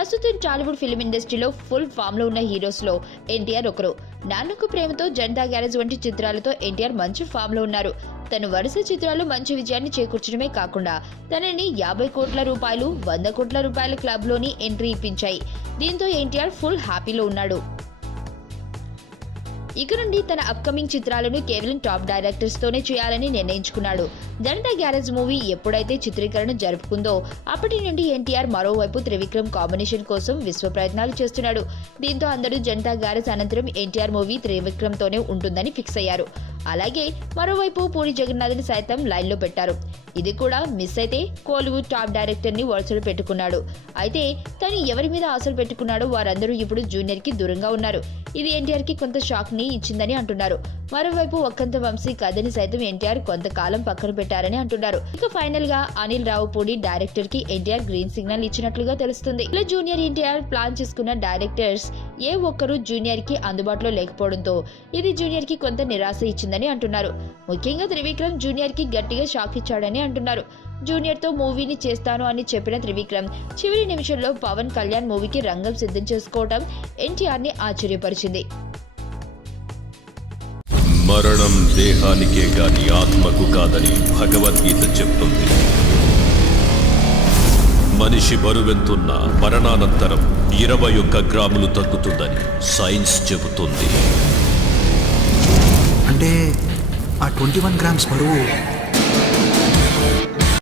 ప్రస్తుతం టాలీవుడ్ ఫిల్మ్ ఇండస్ట్రీలో full form లో ఉన్న హీరోస్ లో ఎన్టీఆర్ ఒకరు. నాన్నకు ప్రేమతో, జనతా గ్యారేజ్ వంటి చిత్రాలతో ఎన్టీఆర్ మంచి ఫామ్ లో ఉన్నారు. తన వరుస చిత్రాలు మంచి విజయాన్ని చేకూర్చడమే కాకుండా తనని 50 కోట్ల రూపాయలు, 100 కోట్ల రూపాయల క్లబ్ లోని ఎంట్రీ ఇప్పించాయి. దీంతో ఎన్టీఆర్ ఫుల్ హ్యాపీలో ఉన్నాడు. ఇక నుండి తన అప్కమింగ్ చిత్రాలను కేవలం టాప్ డైరెక్టర్స్ తోనే చేయాలని నిర్ణయించుకున్నాడు. జనతా గ్యారేజ్ మూవీ ఎప్పుడైతే చిత్రీకరణ జరుపుకుందో అప్పటి నుండి ఎన్టీఆర్ మరోవైపు త్రివిక్రమ్ కాంబినేషన్ కోసం విశ్వ ప్రయత్నాలు చేస్తున్నాడు. దీంతో అందరూ జనతా గ్యారేజ్ అనంతరం ఎన్టీఆర్ మూవీ త్రివిక్రమ్ తోనే ఉంటుందని ఫిక్స్ అయ్యారు. అలాగే మరోవైపు పూరి జగన్నాథ్ని సైతం లైన్ లో పెట్టారు. ఇది కూడా మిస్ అయితే కోలీవుడ్ టాప్ డైరెక్టర్ ని వరుసలు పెట్టుకున్నాడు. అయితే తను ఎవరి మీద ఆశలు పెట్టుకున్నాడో వారందరూ ఇప్పుడు జూనియర్ కి దూరంగా ఉన్నారు. ఇది ఎన్టీఆర్ కి కొంత షాక్ ని ఇచ్చిందని అంటున్నారు. మరోవైపు ఒక్కంత వంశీ కథని సైతం ఎన్టీఆర్ కొంతకాలం పక్కన పెట్టారని అంటున్నారు. ఇక ఫైనల్ గా అనిల్ రావుపూడి డైరెక్టర్ కి ఎన్టీఆర్ గ్రీన్ సిగ్నల్ ఇచ్చినట్లుగా తెలుస్తుంది. ఇలా జూనియర్ ఎన్టీఆర్ ప్లాన్ చేసుకున్న డైరెక్టర్స్ ఏ ఒక్కరు జూనియర్ కి అందుబాటులో లేకపోవడంతో ఇది జూనియర్ కి కొంత నిరాశ ఇచ్చిందని అంటున్నారు. ముఖ్యంగా త్రివిక్రమ్ జూనియర్ కి గట్టిగా షాక్ ఇచ్చాడని అంటున్నారు. జూనియర్ తో మూవీని చేస్తాను అని చెప్పిన త్రివిక్రమ్ చివరి నిమిషంలో పవన్ కళ్యాణ్ మూవీకి రంగం సిద్ధం చేసుకోవడం ఎన్టీఆర్ ని ఆశ్చర్యపరిచింది. మరణం దేహానికే గాని ఆత్మకు కాదని భగవద్గీత చెప్తుంది. మనిషి బరువెంతున్నా మరణానంతరం 21 గ్రాములు తగ్గుతుందని సైన్స్ చెబుతుంది. అంటే ఆ 21 గ్రామ్స్ బరువు